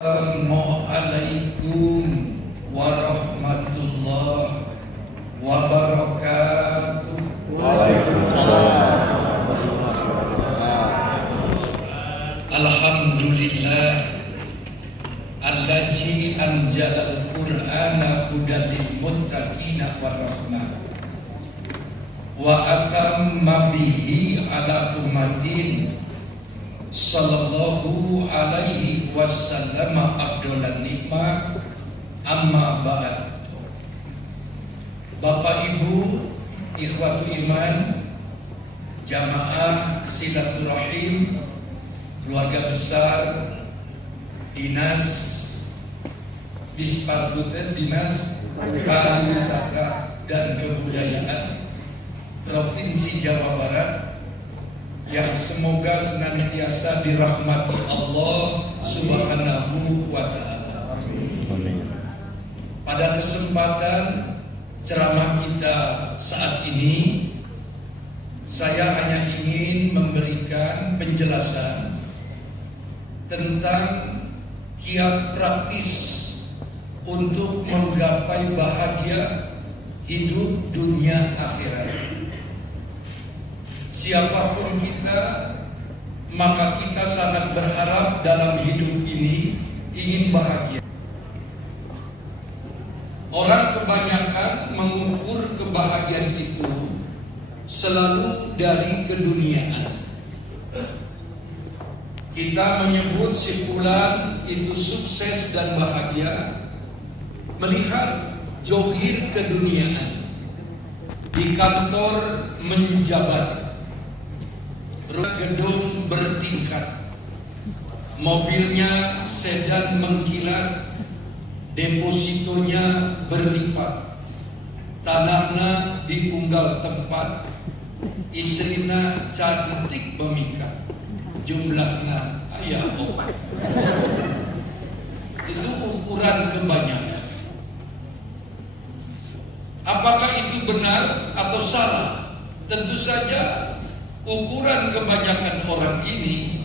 Assalamualaikum warahmatullahi wabarakatuh. Waalaikumsalam. Alhamdulillah allazi anzalal qur'ana hudan lil muttaqina warahmah wa atamma bihi ala ummatin sallallahu alaihi wasallam abdullah nikmah amma ba'd. Bapak Ibu ikhwatu iman, jamaah silaturahim, keluarga besar Dinas Disparduten, Dinas Pariwisata dan Kebudayaan Provinsi Jawa Barat, yang semoga senantiasa dirahmati Allah Subhanahu wa ta'ala. Pada kesempatan ceramah kita saat ini, saya hanya ingin memberikan penjelasan tentang kiat praktis untuk menggapai bahagia hidup dunia akhirat. Siapapun kita, maka kita sangat berharap dalam hidup ini ingin bahagia. Orang kebanyakan mengukur kebahagiaan itu selalu dari keduniaan. Kita menyebut si fulan itu sukses dan bahagia melihat johir keduniaan. Di kantor menjabat, gedung bertingkat, mobilnya sedan mengkilat, depositonya berlipat, tanahnya diunggal tempat, istrina cantik pemikat, jumlahnya ayah obat. Itu ukuran kebanyakan. Apakah itu benar atau salah? Tentu saja ukuran kebanyakan orang ini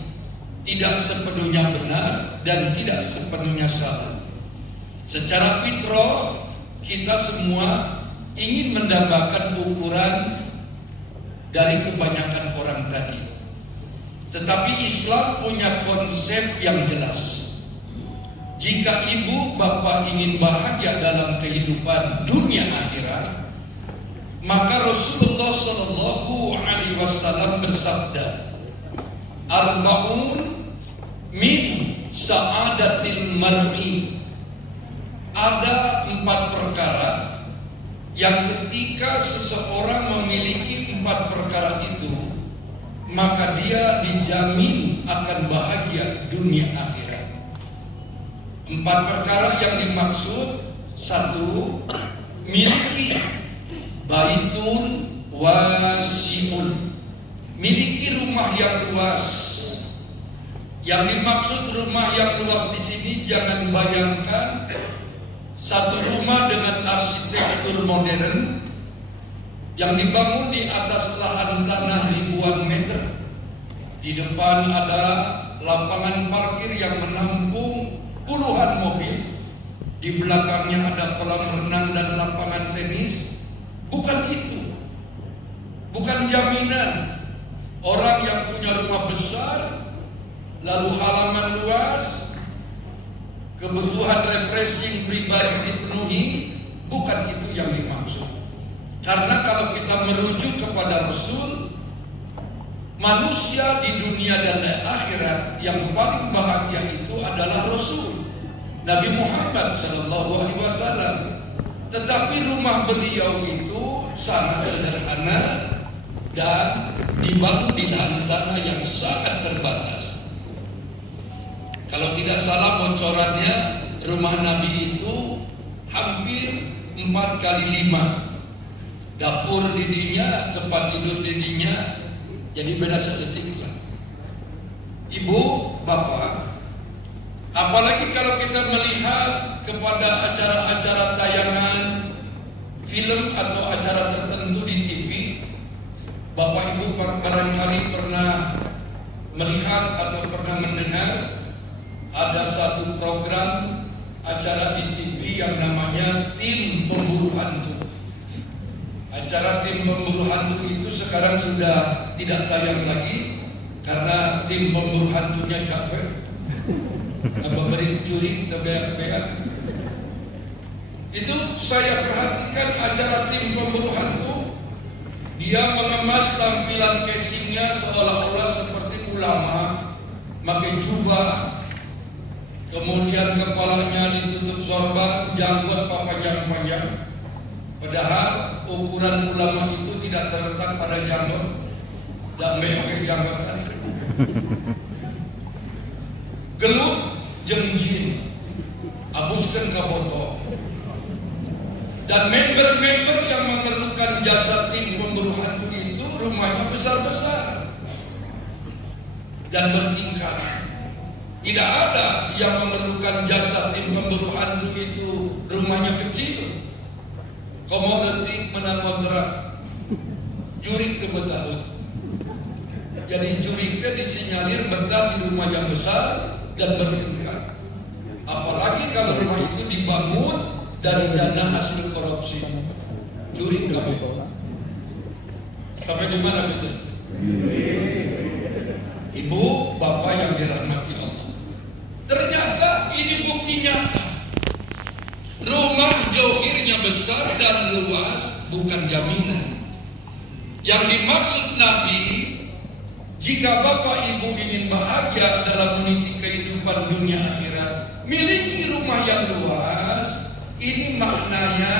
tidak sepenuhnya benar dan tidak sepenuhnya salah. Secara fitrah kita semua ingin mendapatkan ukuran dari kebanyakan orang tadi. Tetapi Islam punya konsep yang jelas. Jika ibu bapak ingin bahagia dalam kehidupan dunia akhirat, maka Rasulullah Sallallahu Alaihi Wasallam bersabda, "Arba'un min sa'adatil mar'i." Ada 4 perkara yang ketika seseorang memiliki 4 perkara itu, maka dia dijamin akan bahagia dunia akhirat. 4 perkara yang dimaksud: 1. Miliki baitun wasiun, miliki rumah yang luas. Yang dimaksud rumah yang luas di sini, jangan bayangkan satu rumah dengan arsitektur modern yang dibangun di atas lahan tanah ribuan meter. Di depan ada lapangan parkir yang menampung puluhan mobil. Di belakangnya ada kolam renang dan lapangan tenis. Bukan itu. Bukan jaminan. Orang yang punya rumah besar, lalu halaman luas, kebutuhan refreshing pribadi dipenuhi, bukan itu yang dimaksud. Karena kalau kita merujuk kepada Rasul, manusia di dunia dan di akhirat yang paling bahagia itu adalah Rasul Nabi Muhammad SAW. Tetapi rumah beliau itu sangat sederhana dan dibangun di lahan tanah yang sangat terbatas. Kalau tidak salah bocorannya, rumah Nabi itu hampir 4 kali 5. Dapur didinya, tempat tidur didinya, jadi beda sedetik lah. Ibu, bapak, apalagi kalau kita melihat kepada acara-acara tayangan film atau acara tertentu di TV, Bapak Ibu barangkali pernah melihat atau pernah mendengar ada satu program acara di TV yang namanya Tim Pemburu Hantu. Acara Tim Pemburu Hantu itu sekarang sudah tidak tayang lagi karena tim pemburu hantunya capek. Memberi curi tebeak-beak. Itu saya perhatikan acara Tim Pemburu Hantu. Dia mengemas tampilan casingnya seolah-olah seperti ulama, pakai jubah, kemudian kepalanya ditutup sorban, janggut panjang-panjang. Padahal ukuran ulama itu tidak terletak pada janggut, dan meoke janggutan. Gelut jengjin, abuskan ke botol. Dan member-member yang memerlukan jasa tim pemburu hantu itu rumahnya besar-besar dan bertingkat. Tidak ada yang memerlukan jasa tim pemburu hantu itu rumahnya kecil. Komoditi menang kontrak, jurik ke Betawi. Jadi juriknya disinyalir betah di rumah yang besar dan bertingkat. Apalagi kalau rumah itu dibangun dari dana hasil korupsi. Jurik kami. Sampai di mana betul? Ibu, bapak yang dirahmati Allah. Ternyata ini bukti nyata. Rumah johirnya besar dan luas bukan jaminan. Yang dimaksud Nabi, jika bapak ibu ingin bahagia dalam meniti kehidupan dunia akhirat, miliki rumah yang luas. Ini maknanya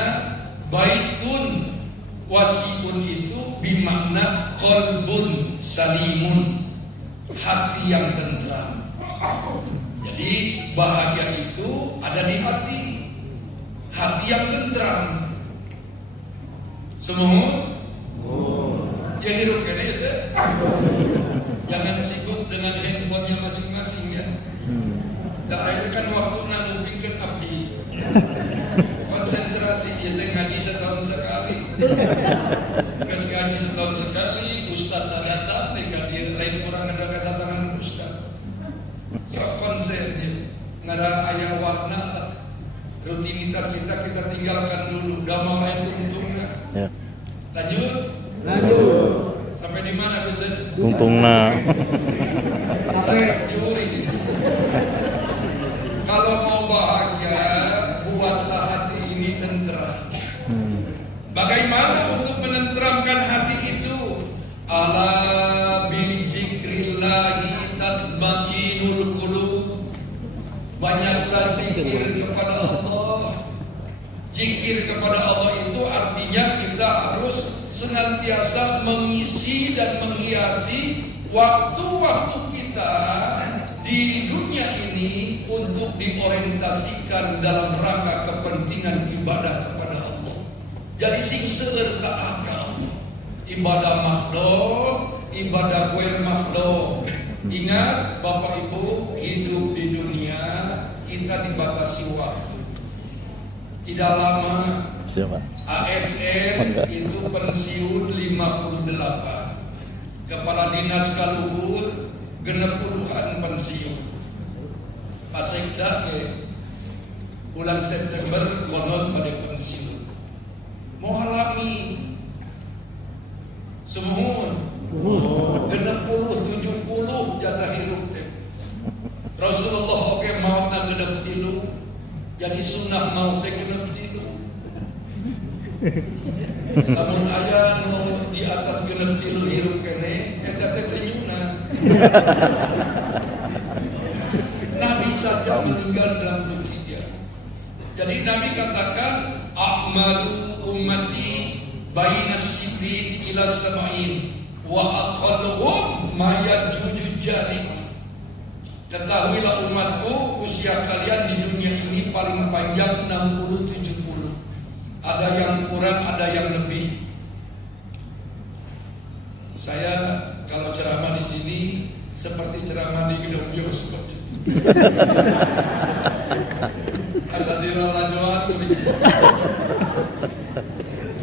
baitun wasiun itu bimakna qalbun salimun, hati yang tentram. Jadi bahagia itu ada di hati. Hati yang tentram. Semua ya hirup kene itu. Jangan sibuk dengan handphonenya masing-masing ya. Dan akhirnya kan waktu nanupingkan abdi. Konsentrasi itu ngaji setahun sekali. Nggak ngaji setahun sekali, ustaz tak datang, mereka dia lain orang ada kedatangan ustaz. So konsen dia, nggak ada ayah warna. Rutinitas kita tinggalkan dulu. Damai lain untungnya. Ya. Lanjut. Sampai di mana betul? Untungnya. Saya juri. Kalau mau bahagia, buatlah hati ini tentram. Bagaimana untuk menenteramkan hati itu? Ala bi dzikrillahi tatma'innul qulub. Banyaklah zikir kepada Allah. Zikir kepada Allah itu artinya kita harus senantiasa mengisi dan menghiasi waktu-waktu kita di dunia ini untuk diorientasikan dalam rangka kepentingan ibadah kepada Allah. Jadi sing seueur ka Allah. Ibadah makhluk, ibadah guer makhluk. Ingat Bapak Ibu, hidup di dunia kita dibatasi waktu. Tidak lama. Siapa? ASN itu pensiun 58. Kepala Dinas Kaluhur genep puluhan pensiun. Pas Sekda bulan September konon pada pensiun. Mau halami semua genep puluh 70 jatah hirup teh. Rasulullah oke maut na genep tilu. Jadi sunnah maut teh genep tilu. Namun aya nu di atas genep tilu hirup kene eta teh tenyuna. Nabi saja meninggal dalam ketiga. Jadi Nabi katakan a'malu ummati bainas sittin ila sab'in wa aqalluhum ma yajuju jarik. Ketahuilah umatku, usia kalian di dunia ini paling panjang 60-70. Ada yang kurang, ada yang lebih. Saya kalau ceramah di sini seperti ceramah di gedung bioskop. Asadillah lajuan.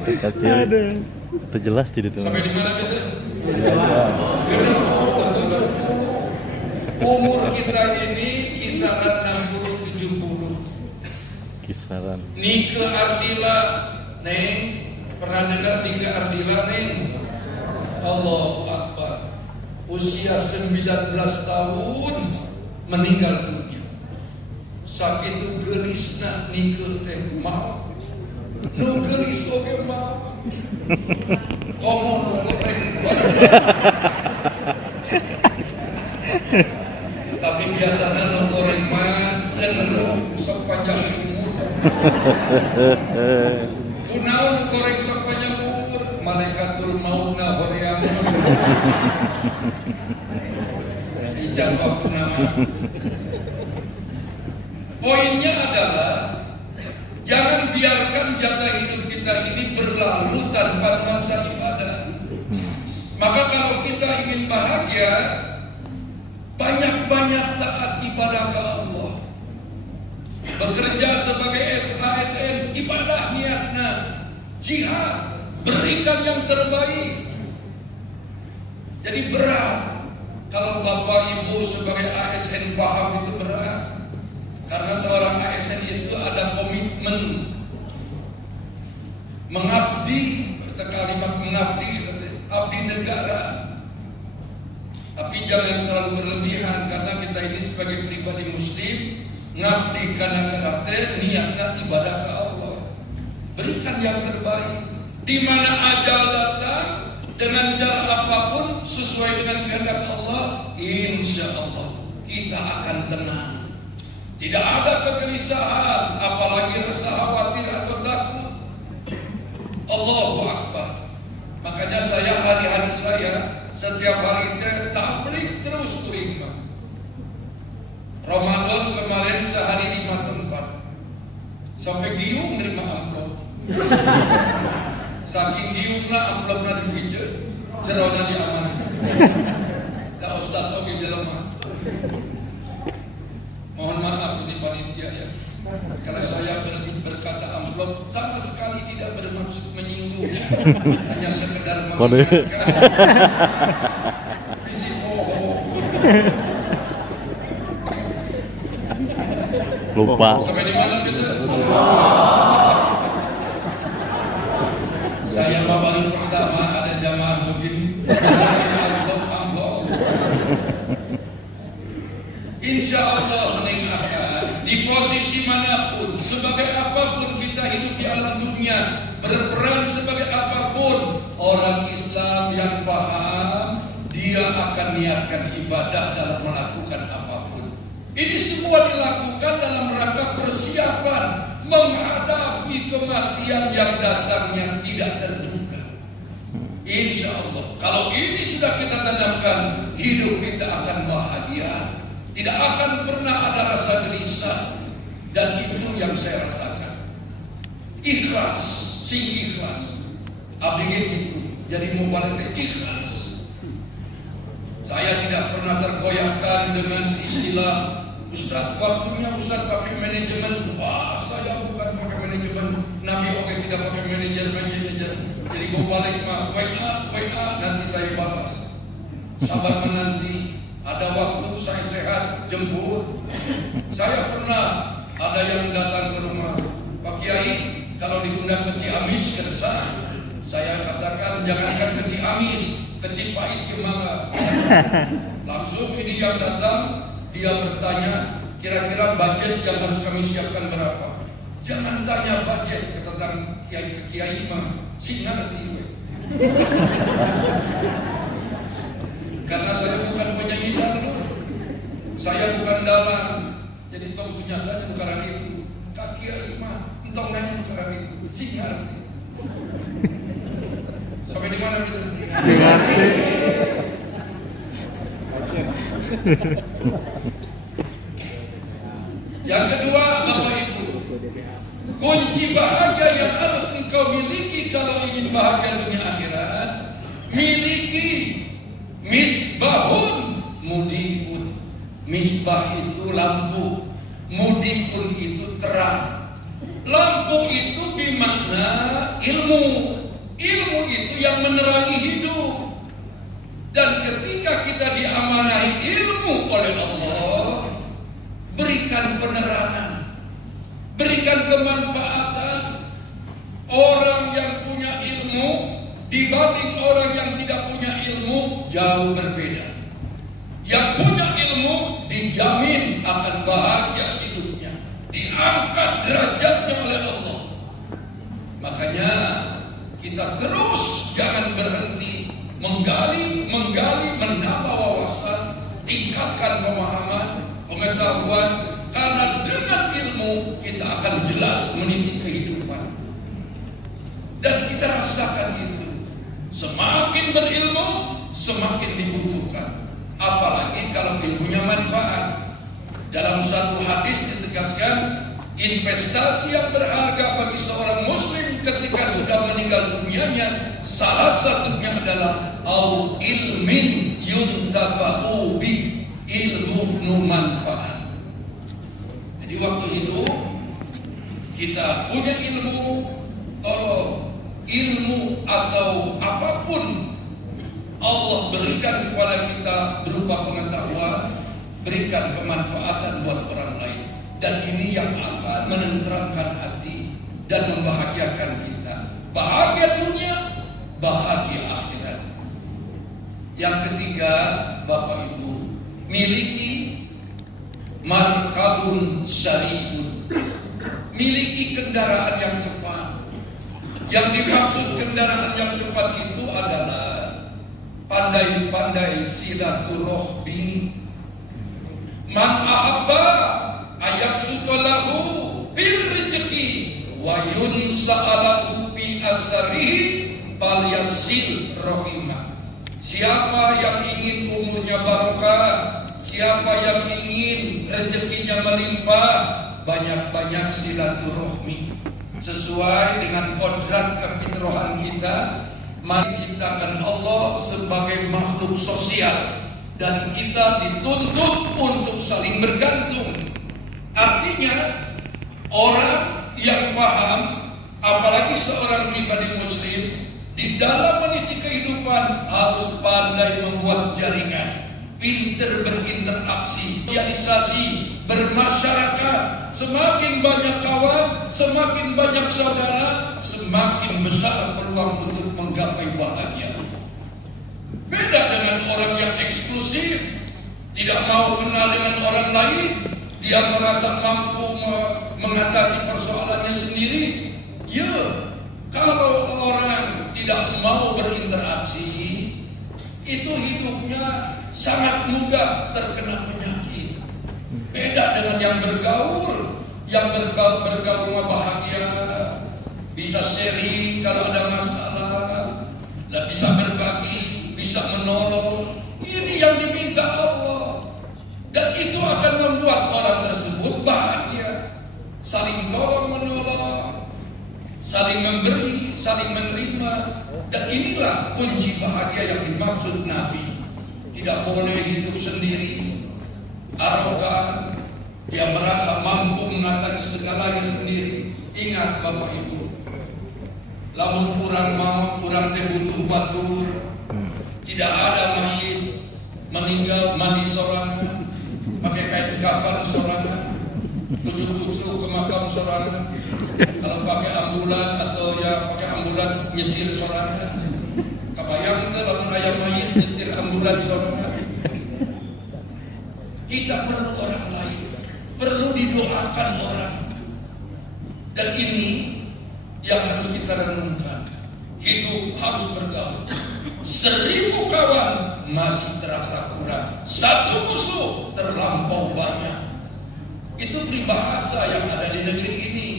Kecil. Itu jelas tidak tuh. Sampai di mana gitu? Umur kita ini kisaran 60-70. Kisaran. Nike Ardila, Neng, pernah dengar Nike Ardila, Neng? Allahu Akbar. Usia 19 tahun meninggal dunia. Sakitu gelisna Nike teh mau. Nu gelis oge mau. Komo goreng. Tapi biasanya nu goreng mah cenderung sepanjang umur. Kunaon goreng sepanjang umur, malaikatul mautna hoream. Dijawab nama. Poinnya adalah jangan biarkan jatah hidup kita ini berlalu tanpa nuansa ibadah. Maka kalau kita ingin bahagia, banyak-banyak taat ibadah ke Allah. Bekerja sebagai ASN, ibadah niatnya, jihad, berikan yang terbaik. Jadi berat. Kalau Bapak Ibu sebagai ASN paham itu berat. Karena seorang ASN itu ada komitmen mengabdi, kalimat mengabdi, abdi negara. Tapi jangan terlalu berlebihan, karena kita ini sebagai pribadi muslim ngabdi karena karate niatnya ibadah ke Allah. Berikan yang terbaik. Di mana ajal datang dengan cara apapun sesuai dengan kehendak Allah, insya Allah kita akan tenang. Tidak ada kegelisahan, apalagi rasa khawatir atau takut. Allahu Akbar. Makanya saya hari-hari saya setiap hari tabligh terus kuring. Ramadan kemarin sehari 5 tempat. Sampai giung nerima amplop. Saking giungna amplopna dipijet, jerona diamankan. Ka Ustaz oge jelema. Mohon maaf ini panitia ya. Kalau saya berkata amplop sama sekali tidak bermaksud menyinggung, hanya sekedar mengingatkan. Bisi bohong. Lupa. Sampai di mana kita? Saya baru pertama ada jamaah begini. Amplop. Insya Allah akan di posisi manapun, sebagai apapun kita hidup di alam dunia, berperan sebagai apapun, orang Islam yang paham, dia akan niatkan ibadah dalam melakukan apapun. Ini semua dilakukan dalam rangka persiapan menghadapi kematian yang datangnya tidak terduga. Insya Allah, kalau ini sudah kita tanamkan, hidup kita akan bahagia. Tidak akan pernah ada rasa gelisah. Dan itu yang saya rasakan. Ikhlas, sing ikhlas. Abdi itu jadi mubalik ikhlas. Saya tidak pernah tergoyahkan dengan istilah Ustaz, waktunya Ustaz pakai manajemen. Wah, saya bukan pakai manajemen. Nabi oke tidak pakai manajemen. Jadi mubalik mah WA nanti saya balas. Sabar menanti. Ada waktu saya sehat, jemput. Saya pernah ada yang datang ke rumah, Pak Kiai, kalau diundang ke Ciamis kerja, saya katakan jangankan ke Ciamis, ke Cipait gimana? Langsung ini yang datang, dia bertanya, kira-kira budget yang harus kami siapkan berapa? Jangan tanya budget tentang Kiai mah, sih ngerti. Karena saya bukan penyanyi dangdut, saya bukan dalang, jadi entong itu nyatanya bukan itu. Kak Kiai mah, entong nanya bukan itu, sih ngerti. Sampai di mana gitu? Ngerti. Yang kedua, Bapak Ibu, kunci bahagia yang harus engkau miliki kalau ingin bahagia dunia akhirat, miliki misbahun mudikun. Misbah itu lampu, mudikun itu terang. Lampu itu bermakna ilmu. Ilmu itu yang menerangi hidup. Dan ketika kita diamanahi ilmu oleh Allah, beri berikan penerangan, berikan kemanfaatan. Orang yang punya ilmu dibanding orang yang tidak punya ilmu jauh berbeda. Yang punya ilmu dijamin akan bahagia hidupnya, diangkat derajatnya oleh Allah. Makanya kita terus jangan berhenti menggali, menambah wawasan, tingkatkan pemahaman, pengetahuan, karena dengan ilmu kita akan jelas meniti kehidupan. Dan kita rasakan itu, semakin berilmu semakin dibutuhkan, apalagi kalau ilmunya manfaat. Dalam satu hadis ditegaskan, investasi yang berharga bagi seorang muslim ketika sudah meninggal dunianya, salah satunya adalah au ilmin yuntafa'u bi, ilmu manfaat. Jadi waktu hidup kita punya ilmu, tolong ilmu atau apapun Allah berikan kepada kita berupa pengetahuan, berikan kemanfaatan buat orang lain. Dan ini yang akan menenteramkan hati dan membahagiakan kita. Bahagia dunia, bahagia akhirat. Yang ketiga, Bapak Ibu, miliki markabun syari'un, miliki kendaraan yang cepat. Yang dimaksud kendaraan yang cepat itu adalah pandai-pandai silaturahmi. Man ahabba ayat sutolahu bil rezeki wa yunsa'alahu bi asarihi fal yasil rahimah. Siapa yang ingin umurnya barokah, siapa yang ingin rezekinya melimpah, banyak-banyak silaturahmi. Sesuai dengan kodrat kefitrahan kita, mari ciptakan Allah sebagai makhluk sosial dan kita dituntut untuk saling bergantung. Artinya orang yang paham, apalagi seorang pribadi muslim, di dalam meniti kehidupan harus pandai membuat jaringan, pintar berinteraksi, sosialisasi, bermasyarakat. Semakin banyak kawan, semakin banyak saudara, semakin besar peluang untuk menggapai bahagia. Beda dengan orang yang eksklusif, tidak mau kenal dengan orang lain, dia merasa mampu mengatasi persoalannya sendiri. Ya, kalau orang tidak mau berinteraksi, itu hidupnya sangat mudah terkena penyakit. Beda dengan yang bergaul mah bahagia, bisa sharing kalau ada masalah, bisa berbagi, bisa menolong. Ini yang diminta Allah, dan itu akan membuat orang tersebut bahagia. Saling tolong menolong, saling memberi, saling menerima. Dan inilah kunci bahagia yang dimaksud Nabi. Tidak boleh hidup sendiri, arogan, dia merasa mampu mengatasi segalanya sendiri. Ingat Bapak Ibu, lamun kurang mau, kurang butuh batur. Tidak ada mayit meninggal mandi sorangan, pakai kain kafan sorangan, kucuk-kucuk ke makam sorangan. Kalau pakai ambulan atau ya pakai ambulan nyetir sorangan. Kebayang tuh lamun ayam mayit nyetir ambulan sorangan. Kita perlu orang lain, perlu didoakan orang. Dan ini yang harus kita renungkan. Hidup harus bergaul. 1000 kawan masih terasa kurang, 1 musuh terlampau banyak. Itu peribahasa yang ada di negeri ini.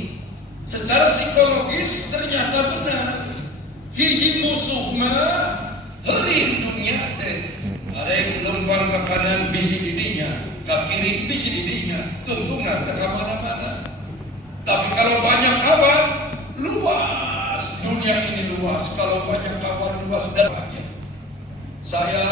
Secara psikologis ternyata benar. Hiji musuh mah heureun dunia teh. Ada yang lempar ke kanan bisi didinya, ke kiri bisi didinya, tuntungna ke mana-mana. Tapi kalau banyak kawan, luas dunia ini luas. Kalau banyak kawan luas dan banyak. Saya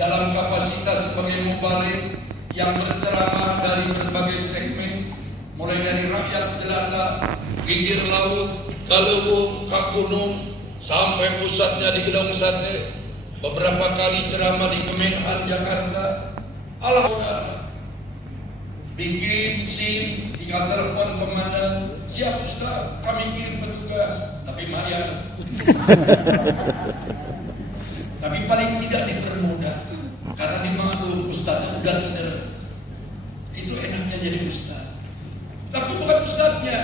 dalam kapasitas sebagai mubalik yang berceramah dari berbagai segmen, mulai dari rakyat jelata, pinggir laut, ke lubuk, ke gunung, sampai pusatnya di Gedung Sate. Beberapa kali ceramah di Kemenhan Jakarta. Alhamdulillah, bikin SIM, tinggal telepon komandan, siap Ustaz, kami kirim petugas, tapi bayar. Tapi paling tidak dipermudah, karena dimaklum Ustaz ganda. Itu enaknya jadi Ustaz. Tapi bukan Ustaznya,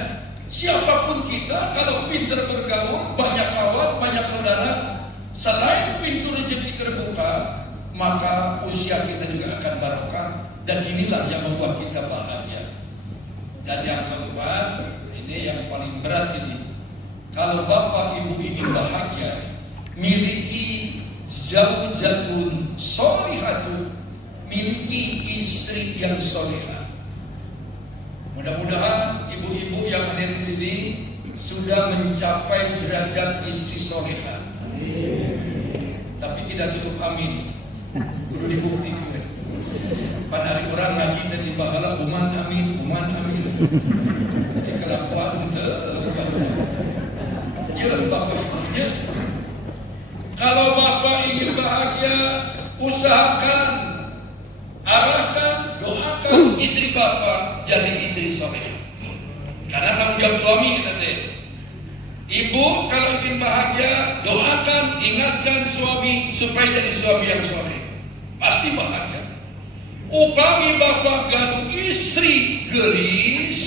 siapapun kita kalau pintar bergaul, banyak kawan, banyak saudara, selain pintu rezeki terbuka, maka usia kita juga akan barokah. Dan inilah yang membuat kita bahagia. Dan yang keempat, ini yang paling berat ini. Kalau bapak ibu ingin bahagia, miliki zaujatun sholihatu, miliki istri yang solehah. Mudah-mudahan ibu-ibu yang hadir di sini sudah mencapai derajat istri solehah. Tapi tidak cukup amin, perlu dibuktikan. Pada hari orang ngaji tadi bahala uman amin. Kelakuan terlalu. Ya bapak ibunya, kalau bapak ingin bahagia, usahakan, arahkan, doakan istri bapak jadi istri soleh. Karena tanggung jawab suami kita deh. Ibu kalau ingin bahagia, doakan, ingatkan suami supaya jadi suami yang soleh. Pasti bahagia. Upami bapak gaduh istri gelis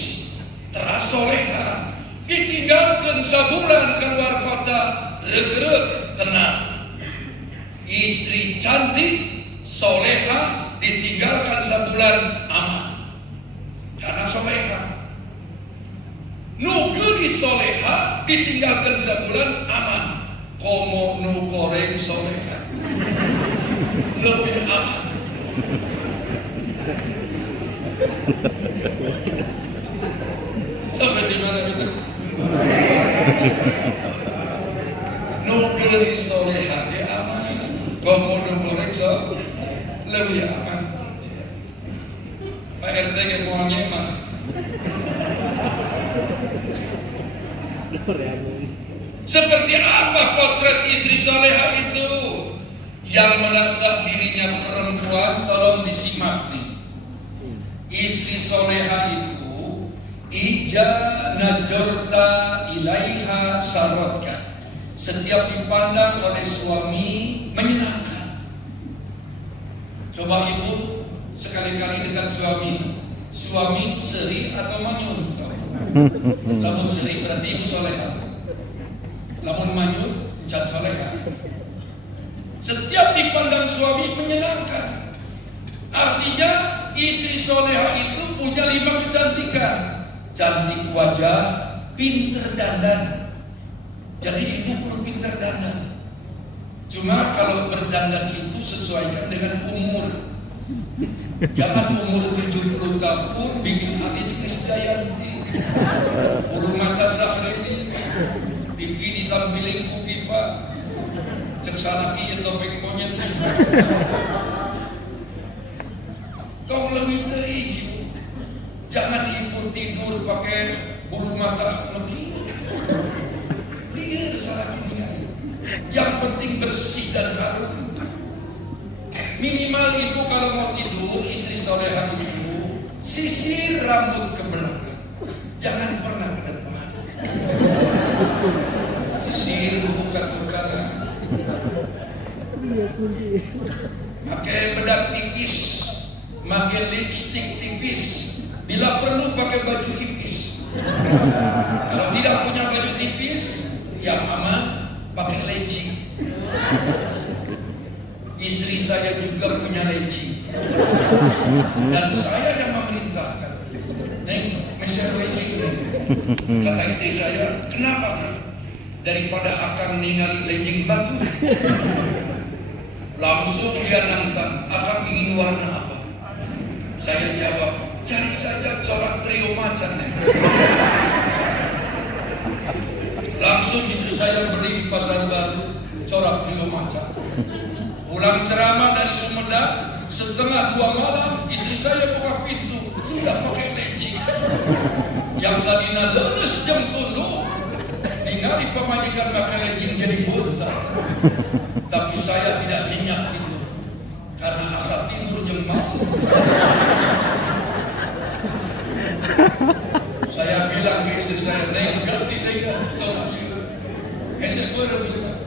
terasoleha, ditinggalkan sabulan keluar kota, regreg tenang. Istri cantik soleha ditinggalkan sabulan aman, karena soleha. Nu gelis soleha ditinggalkan sabulan aman, komo nu goreng soleha lebih aman. Sampai di mana itu? Nugeri soleha dia aman, komodo korekso lebih aman. Pak RT ke mau nyemak. Seperti apa potret istri soleha itu? Yang merasa dirinya perempuan, tolong disimak nih. Istri soleha itu ija najorta ilaiha sarotka, setiap dipandang oleh suami menyenangkan. Coba ibu sekali-kali dekat suami, suami seri atau manyun? Lamun seri berarti ibu soleha, lamun manyun cat soleha. Setiap dipandang suami menyenangkan. Artinya istri soleha itu punya 5 kecantikan. Cantik wajah, pinter dandan. Jadi ibu perlu pinter dandan. Cuma kalau berdandan itu sesuaikan dengan umur. Jangan umur 70 tahun bikin Anis Krisdayanti, bulu mata Sahrini, bikin ditampilin kuki pak, cek salaki ya topeng monyet. Kau lebih tinggi. Jangan ibu tidur pakai bulu mata lagi. Lihat salaki dia. Yang penting bersih dan harum. Minimal ibu kalau mau tidur, istri soleha itu sisir rambut ke belakang, jangan pernah ke depan. Sisir buka tukaran. Pakai bedak tipis, pakai lipstik tipis, bila perlu pakai baju tipis. Kalau tidak punya baju tipis, yang aman pakai legging. Istri saya juga punya legging, dan saya yang memerintahkan. Neng, meser legging, neng. Kata istri saya, kenapa? Daripada akan ningali legging batu. Langsung dia nantang, akan ingin warna apa? Saya jawab, cari saja corak trio macan, neng. Langsung istri saya beli di pasar baru corak trio macan. Pulang ceramah dari Sumedang, setengah 2 malam istri saya buka pintu, sudah pakai legging. Yang tadinya leles jam tunduk, ningali pemajikan pakai legging jadi buta. Tapi saya tidak nyenyak tidur, karena asa tidur jam malam. Saya bilang ke istri saya, Neng, ganti deh, tolong. Istri gue udah bilang.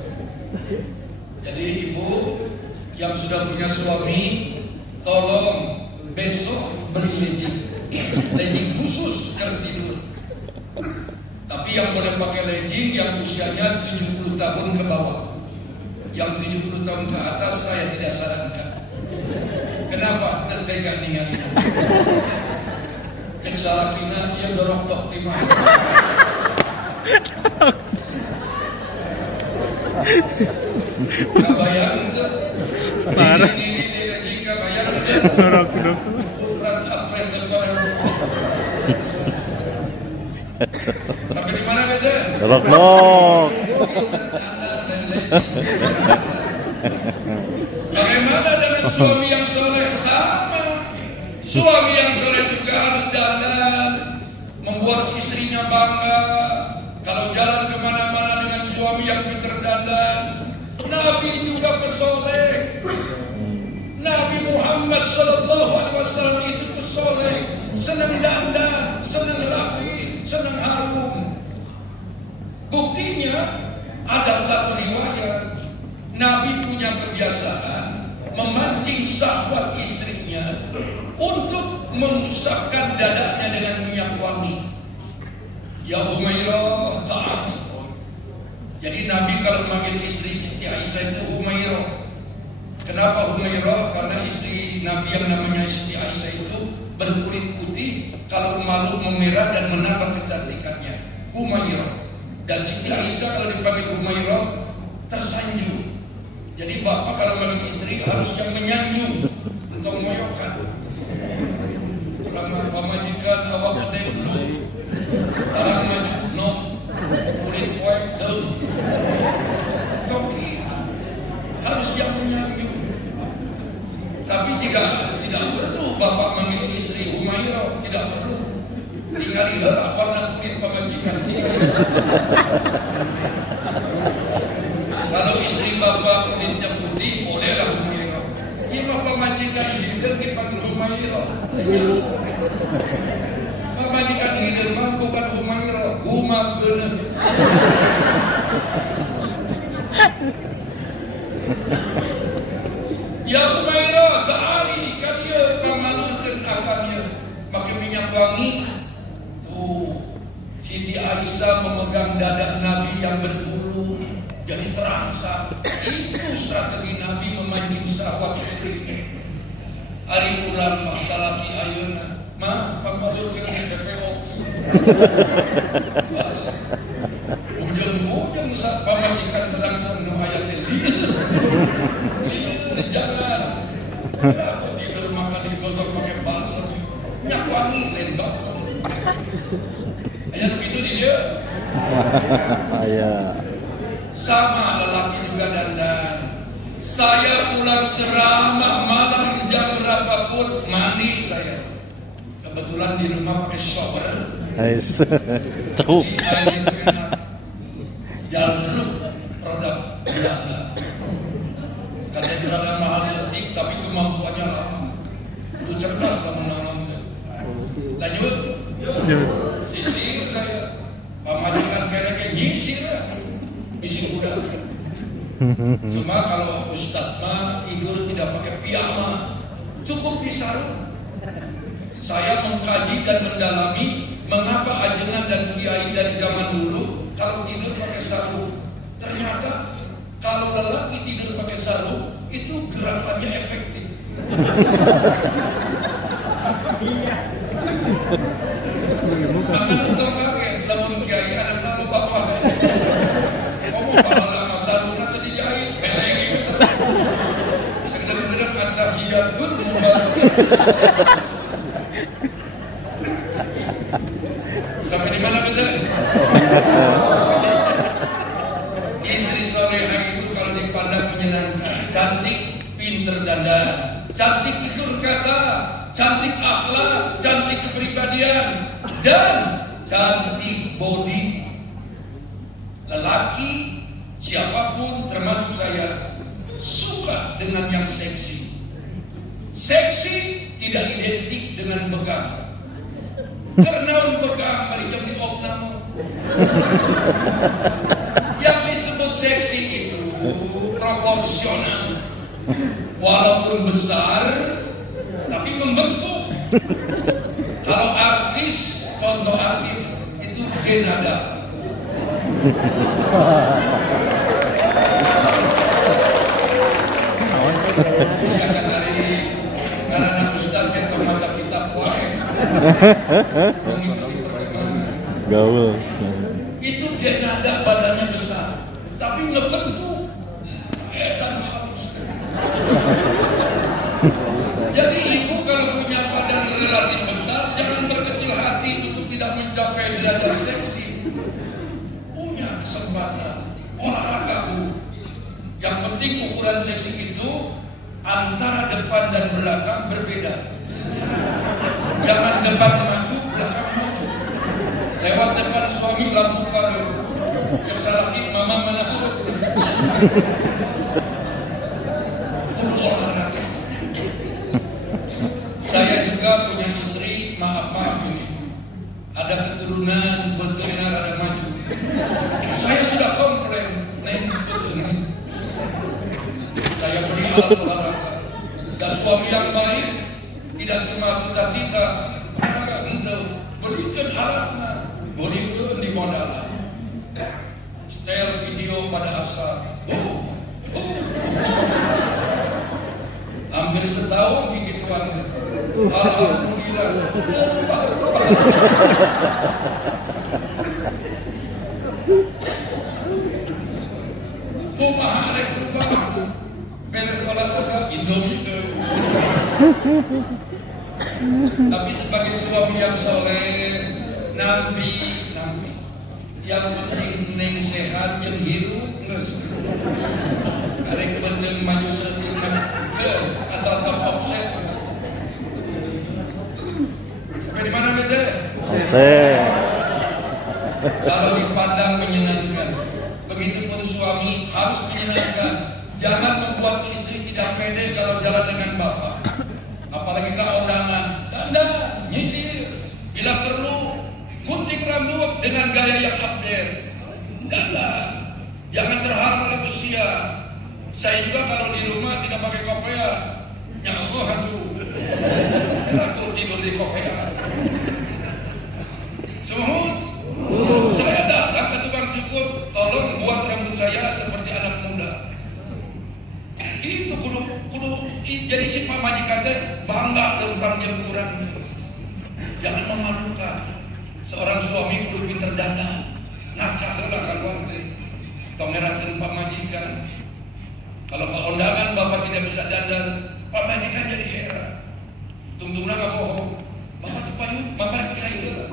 Jadi ibu yang sudah punya suami, tolong besok beli legging khusus cara tidur. Tapi yang boleh pakai legging yang usianya 70 tahun ke bawah. Yang 70 tahun ke atas saya tidak sarankan. Kenapa? Tertega ningali. Cek salakina ia dorong dok timah. Kabayang tuh. Ini legging kabayang tuh. Dorong dok. Ukuran apret terbarang. Sampai di mana bete? Dorong dok. Bagaimana dengan suami yang soleh? Sama. Suami yang soleh juga harus dandan, membuat istrinya bangga. Kalau jalan kemana-mana dengan suami yang pintar dandan, Nabi juga pesoleh. Nabi Muhammad SAW itu pesoleh, senang dandan, senang rapi, senang harum. Buktinya ada satu riwayat, Nabi punya kebiasaan memancing sahabat istrinya untuk mengusapkan dadanya dengan minyak wangi. Ya Humairah ta'ali. Jadi Nabi kalau memanggil istri Siti Aisyah itu Humairah. Kenapa Humairah? Karena istri Nabi yang namanya Siti Aisyah itu berkulit putih, kalau malu memerah dan menambah kecantikannya. Humairah. Dan Siti Aisyah kalau dipanggil Humairah tersanjung. Jadi bapak kalau memanggil istri harus yang menyanjung atau mengoyokkan. Kalau pemajikan awak gede dulu, sekarang maju no, kulit white dulu. Toki harus yang menyanjung. Tapi jika tidak perlu bapak manggil istri Humairah, tidak perlu. Tinggal lihat apa kulit pemajikan. Kalau istri bapak kulitnya putih, bolehlah Humairah. Ya bapak majikan hidup dipanggil Humairah. Bapak majikan hidup mah bukan Humairah, Huma bener. Ya Humairah, ta'ali kan dia pamalurkan akalnya pakai minyak wangi. Tuh, Siti Aisyah memegang dada Nabi yang berbulu. Jadi terangsang. Itu strategi Nabi memancing sahabat istrinya. Hari bulan masa laki ayuna, mah pamalur kena DPO. Ujung-ujung saat pamajikan terangsang no ayat di jalan. Kenapa tidur makan digosok pakai balsam? Minyak wangi lain balsam. Ayat begitu dia. Ya. Sama lelaki juga dandan. Saya pulang ceramah malam jam berapapun mandi saya. Kebetulan di rumah pakai shower. Nice. Cekuk. Air itu enak. Jalruk produk Belanda. Katanya Belanda mahal setik tapi kemampuannya lama. Kudu cerdas lah menang-menang. Lanjut. Sisir saya. Pemajikan kayak nyisir lah. Isi muda. Cuma kalau Ustadz mah tidur tidak pakai piyama, cukup di sarung. Saya mengkaji dan mendalami mengapa ajengan dan kiai dari zaman dulu kalau tidur pakai sarung. Ternyata kalau lelaki tidur pakai sarung itu gerakannya efektif. Bahkan untuk kaget, namun kiai ada nama bapak. Kamu bakal lama sarungnya tadi jahit, meleng gitu. Segedek-gedek at-tahiyatul mubarakatuh. Sampai di mana beda? Istri solehah itu kalau dipandang menyenangkan, cantik, pinter dandan. Cantik itu kata, cantik akhlak, cantik kepribadian, dan cantik body. Lelaki siapapun termasuk saya suka dengan yang seksi. Seksi tidak identik dengan begang. Karena begang hari jam di opnam. Yang disebut seksi itu proporsional. Walaupun besar, tapi membentuk. Kalau artis, contoh artis itu genada. Ya kan hari karena Ustaz yang membaca kitab wae. Mengikuti perkembangan. Gaul. Itu genada badannya besar, tapi ngebentuk. Edan halus. Jadi ibu kalau punya badan relatif besar, jangan berkecil hati untuk tidak mencapai derajat seksi. Punya kesempatan, olahraga bu. Yang penting ukuran seksi itu antara depan dan belakang berbeda. Jangan depan maju, belakang maju. Lewat depan suami lampu baru. Jasa laki mama mana urut. Kudu olahraga. Saya juga punya istri, maaf ini. Ada keturunan, betul-betul ada maju. Saya sudah komplain, neng betul. Saya beri alat olahraga. Dan suami yang baik tidak cuma cita-cita, olahraga untuk belikan alatnya, belikan di modal. Setel video pada asal. Hampir setahun gigituan. Alhamdulillah. Bukan arek berubah. Beres olahraga Indomie. Tapi sebagai suami yang soleh, Nabi, yang penting neng sehat, yang hidup, nges. Arek penting maju setingkat, asal tak offset. Sampai di mana bete? Offset. Kalau dipandang menyenangkan, begitupun suami harus menyenangkan. Jangan membuat istri tidak pede kalau jalan dengan bapak. Apalagi kalau undangan, dandan, nyisir, bila perlu, gunting rambut dengan gaya yang update. Dandan, jangan terharu oleh usia. Saya juga kalau di rumah tidak pakai kopea, nyawa hantu. Aku tidur di kopea. Semua, saya datang ke tukang cukur, tolong buat rambut saya seperti anak muda. Itu kudu jadi si pamajikan teh bangga depan jemuran. Jangan memalukan. Seorang suami kudu pinter dandan. Ngaca heula kaluar teh. Tongerakeun pamajikan. Kalau ke undangan bapak tidak bisa dandan, pamajikan jadi heran. Tungtungna enggak bohong. Bapak teh payung, mama itu saya heula.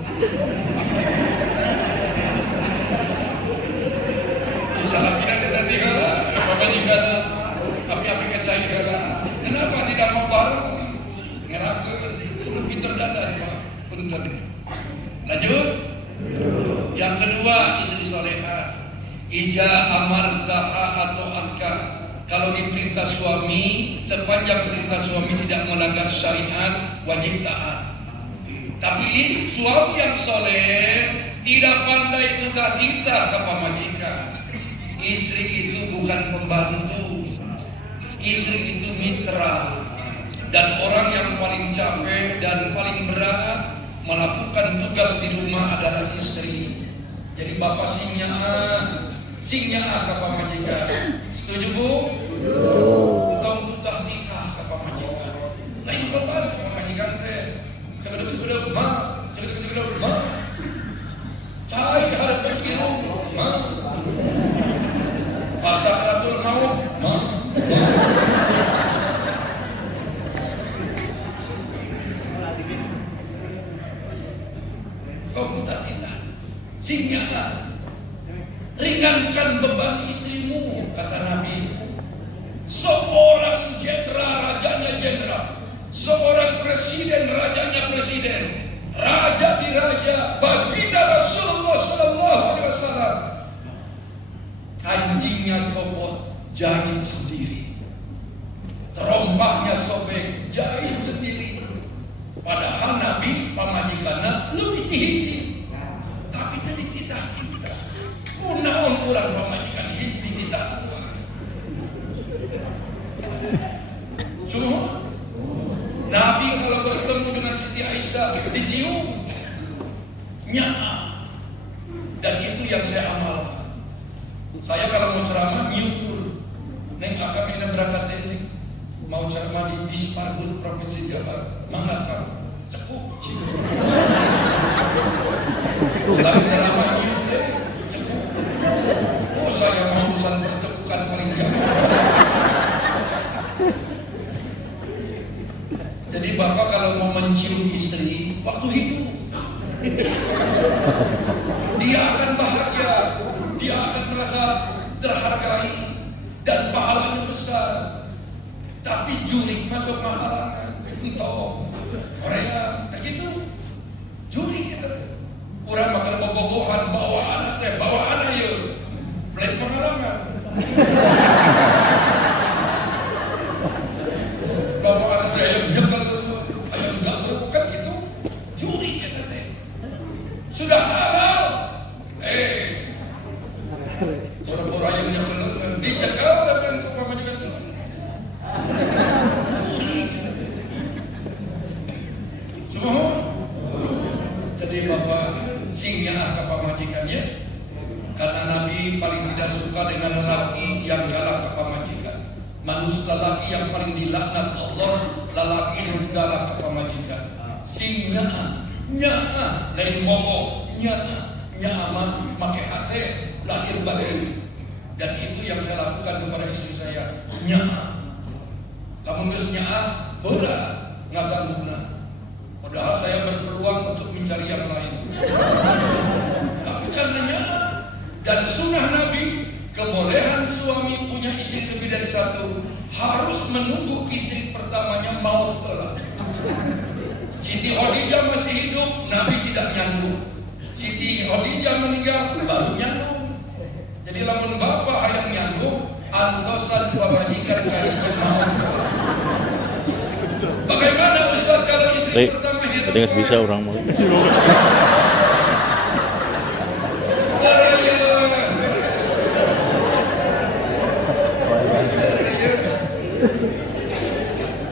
Salah kita tadi heula, pamajikan tapi kecai heula. Kenapa tidak mau bareng? Ngerakeun kudu pinter dandan, Pak. Punten. Lanjut. Yang kedua, istri solehah. Ija amartaha atau angka. Kalau diperintah suami, sepanjang perintah suami tidak melanggar syariat, wajib taat. Tapi suami yang soleh tidak pandai cita-cita ke pamajikan. Istri itu bukan pembantu. Istri itu mitra. Dan orang yang paling capek dan paling berat melakukan tugas di rumah adalah istri. Jadi bapak singa ke pamajikan. Setuju bu? Untuk cita-cita ke pamajikan. Lain pembantu pamajikan teh. Sebelum cari harga kilo, Pasaratul maut, kau cita-cita, singgah, ringankan beban istrimu, kata Nabi. Seorang jenderal, rajanya jenderal. Seorang presiden, rajanya presiden. Raja di raja, baginda Rasulullah Sallallahu Alaihi Wasallam. Anjingnya copot, jahit sendiri. Terompahnya sobek, jahit sendiri. Padahal Nabi pamajikannya lebih nyaa. Dan itu yang saya amalkan. Saya kalau mau ceramah nyukur. Neng akan ini berangkat deh. Mau ceramah di Disparhut Provinsi Jabar, mengatakan cekuk. Lalu ceramah nyukur, cekuk. Oh saya mau urusan percekukan paling jauh. Jadi bapak kalau mau mencium istri waktu hidup, dia akan bahagia, dia akan merasa terhargai dan pahalanya besar. Tapi jurik masuk mahalangan, entah Korea, kayak gitu, jurik kita. Orang makan bobogohan, bawa anak yuk, plan pengalaman. Bawa anak ayam nyekal dulu, ayam enggak berukan gitu, jurik kita teh. Sudah halal, orang-orang yang nyekal dicekal dengan pemajikan dulu. Semua. Jadi bapak singnya ke pemajikannya, karena Nabi paling tidak suka dengan lelaki yang galak ke pemajikan. Manusia lelaki yang paling dilaknat Allah, lelaki yang galak ke pemajikan. Singnya, nyaa, lain bobo, nyaa mah pakai hati, lahir batin. Dan itu yang saya lakukan kepada istri saya, nyaa. Kamu geus nyaa, berat, nggak guna. Padahal saya berpeluang untuk mencari yang lain. Tapi karena nyaa dan sunnah Nabi, kebolehan suami punya istri lebih dari satu harus menunggu istri pertamanya maut telah. Siti Khadijah masih hidup, Nabi tidak nyandung. Siti Khadijah meninggal, baru nyandung. Jadi lamun bapak hayang nyandung, antosan pemajikan kahiji maut telah. Bagaimana Ustaz kalau istri pertama hidup? Tadi nggak bisa orang mau.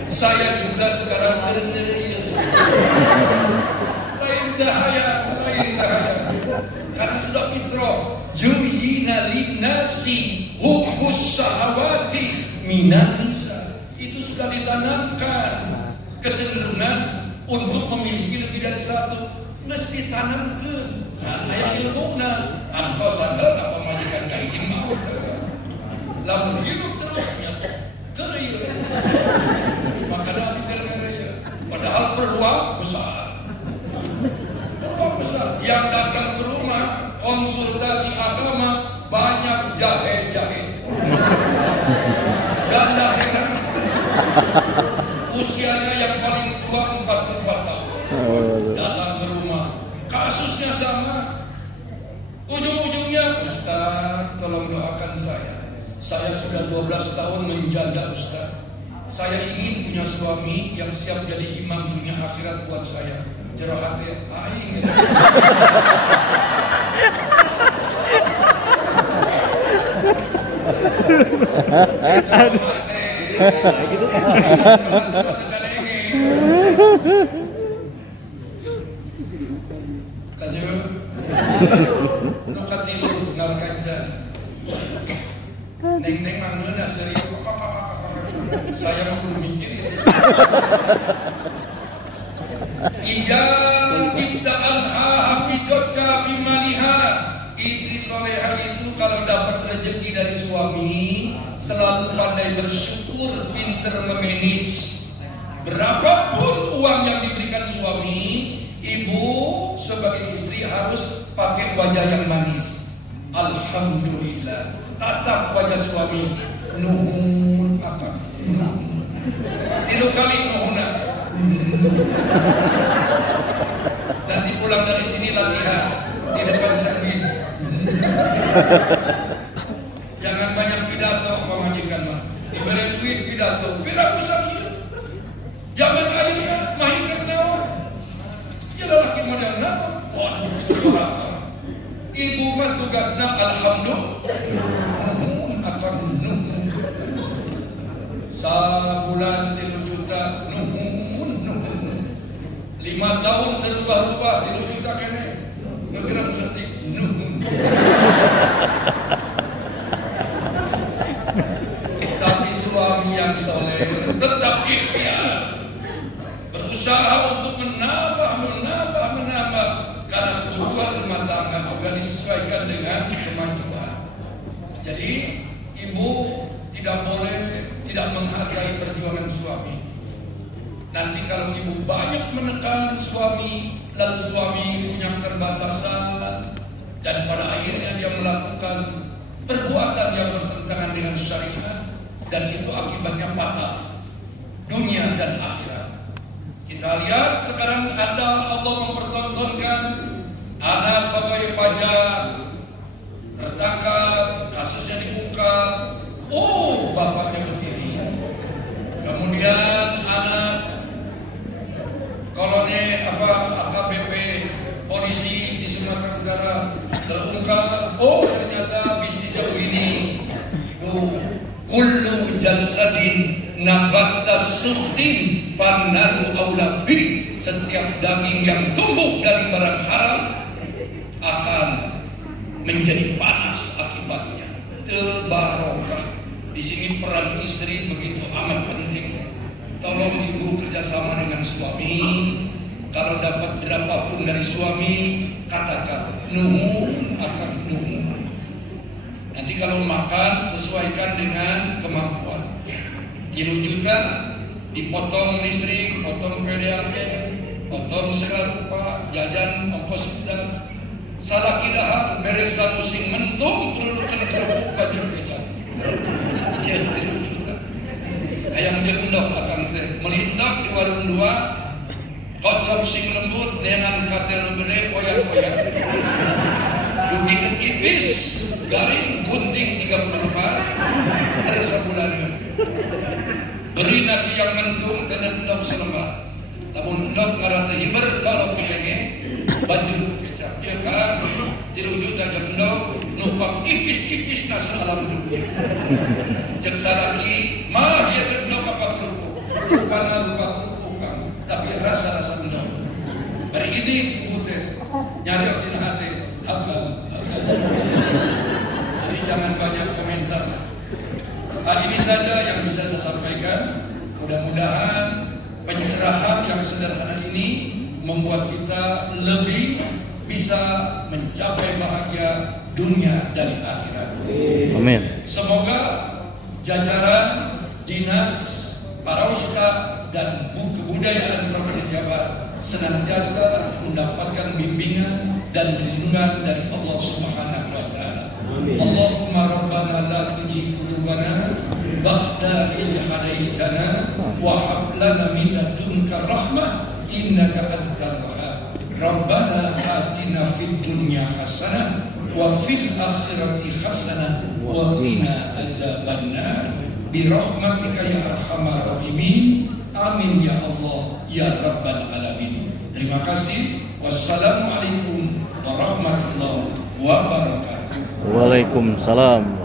Saya juga sekarang ternyeri. Lain cahaya. Karena sudah fitrah. Juhina linnasi hubbus syahawati minan nisa. Itu sudah ditanamkan kecenderungan untuk memiliki lebih dari satu. Mesti tanamkan. Nah, ayat ilmuna antosan apa majikan kahiji maut. Lamun hidup terusnya kerja. Maka Nabi kerja. Padahal peluang besar. Yang datang ke rumah konsultasi agama banyak jahe-jahe. Janda heran. Usianya yang paling tua 44 tahun. Datang ke rumah. Kasusnya sama. Ujung-ujungnya, Ustaz, tolong doakan saya. Saya sudah 12 tahun menjanda, Ustaz. Saya ingin punya suami yang siap jadi imam dunia akhirat buat saya. Jero hati aing. Nukatilu ngarkancan. Neng mangeuna serius. Saya mau belum mikirin. Ijal ciptaan hafidotka fimaliha. Istri soleha itu kalau dapat rezeki dari suami selalu pandai bersyukur, pinter memanage. Berapapun uang yang diberikan suami, ibu sebagai istri harus pakai wajah yang manis. Alhamdulillah. Tatap wajah suami. Nuhun apa? Tilu kali nuhuna. Nanti pulang dari sini latihan di depan cermin. Jangan banyak pidato pemajikan mah. Diberi duit pidato saja. Jangan akhirnya mahikan naon. Jadi laki model naon. Waduh itu berat. Ibu mah tugasnya alhamdulillah. Nuhun akan nuhun. Sabulan 3 juta nuhun. 5 tahun terubah-ubah 3 juta kene. juga disesuaikan dengan kemajuan. Jadi ibu tidak boleh tidak menghargai perjuangan suami. Nanti kalau ibu banyak menekan suami, lalu suami punya keterbatasan, dan pada akhirnya dia melakukan perbuatan yang bertentangan dengan syariat, dan itu akibatnya patah dunia dan akhirat. Kita lihat sekarang ada Allah mempertontonkan anak pegawai pajak tertangkap, kasusnya dibuka, oh bapaknya begini. Kemudian anak kolonel AKBP polisi di Sumatera Utara terungkap, oh ternyata bisnisnya begini. Tuh, kullu jasadin nabata suhtin panaru aula bi, setiap daging yang tumbuh dari barang haram akan menjadi panas akibatnya. Tebarokah. Di sini peran istri begitu amat penting. Tolong ibu kerjasama dengan suami. Kalau dapat berapapun dari suami, katakan nuhun akan nuhun. Nanti kalau makan sesuaikan dengan kemampuan. 3 juta dipotong listrik, potong PDAM, potong segala rupa, jajan ongkos udang. Salah kira beresan musim mentung lulusan kerupuk baju kecap. Ya 3 juta. Ayam jendok akan melindok di warung 2, kocok sing lembut dengan katel gede koyak-koyak. Dugikan ipis, garing gunting 34, ada sebulannya. Beri nasi yang mentung dan endok selembar. Namun endok ngarata hiber kalau pengen baju kecap. Ya kan, 3 juta jendok, numpang ipis-ipis nasi alam dunia. Jaksa lagi, mah ya jendok apa kerupuk? Bukan lupa kerupuk kamu, tapi rasa-rasa endok. Hari ini ibu teh nyari astina hati, agak. Jadi jangan banyak komentar lah. Ini saja yang bisa saya sampaikan. Mudah-mudahan pencerahan yang sederhana ini membuat kita lebih bisa mencapai bahagia dunia dan akhirat. Amin. Semoga jajaran dinas, para ustaz dan kebudayaan Provinsi Jabar senantiasa mendapatkan bimbingan dan perlindungan dari Allah Subhanahu wa taala. Allahumma rabbana la tuzigh qulubana ba'da idh hadaitana wa hab lana min ladunka rahmah innaka antal wahhab. Rabbana atina fid dunya hasanah wa fil akhirati hasanah wa qina azabannar bi rahmatika ya arhamar rahimin. Amin ya Allah ya rabbal alamin. Terima kasih. Wassalamualaikum warahmatullahi wabarakatuh. Waalaikumsalam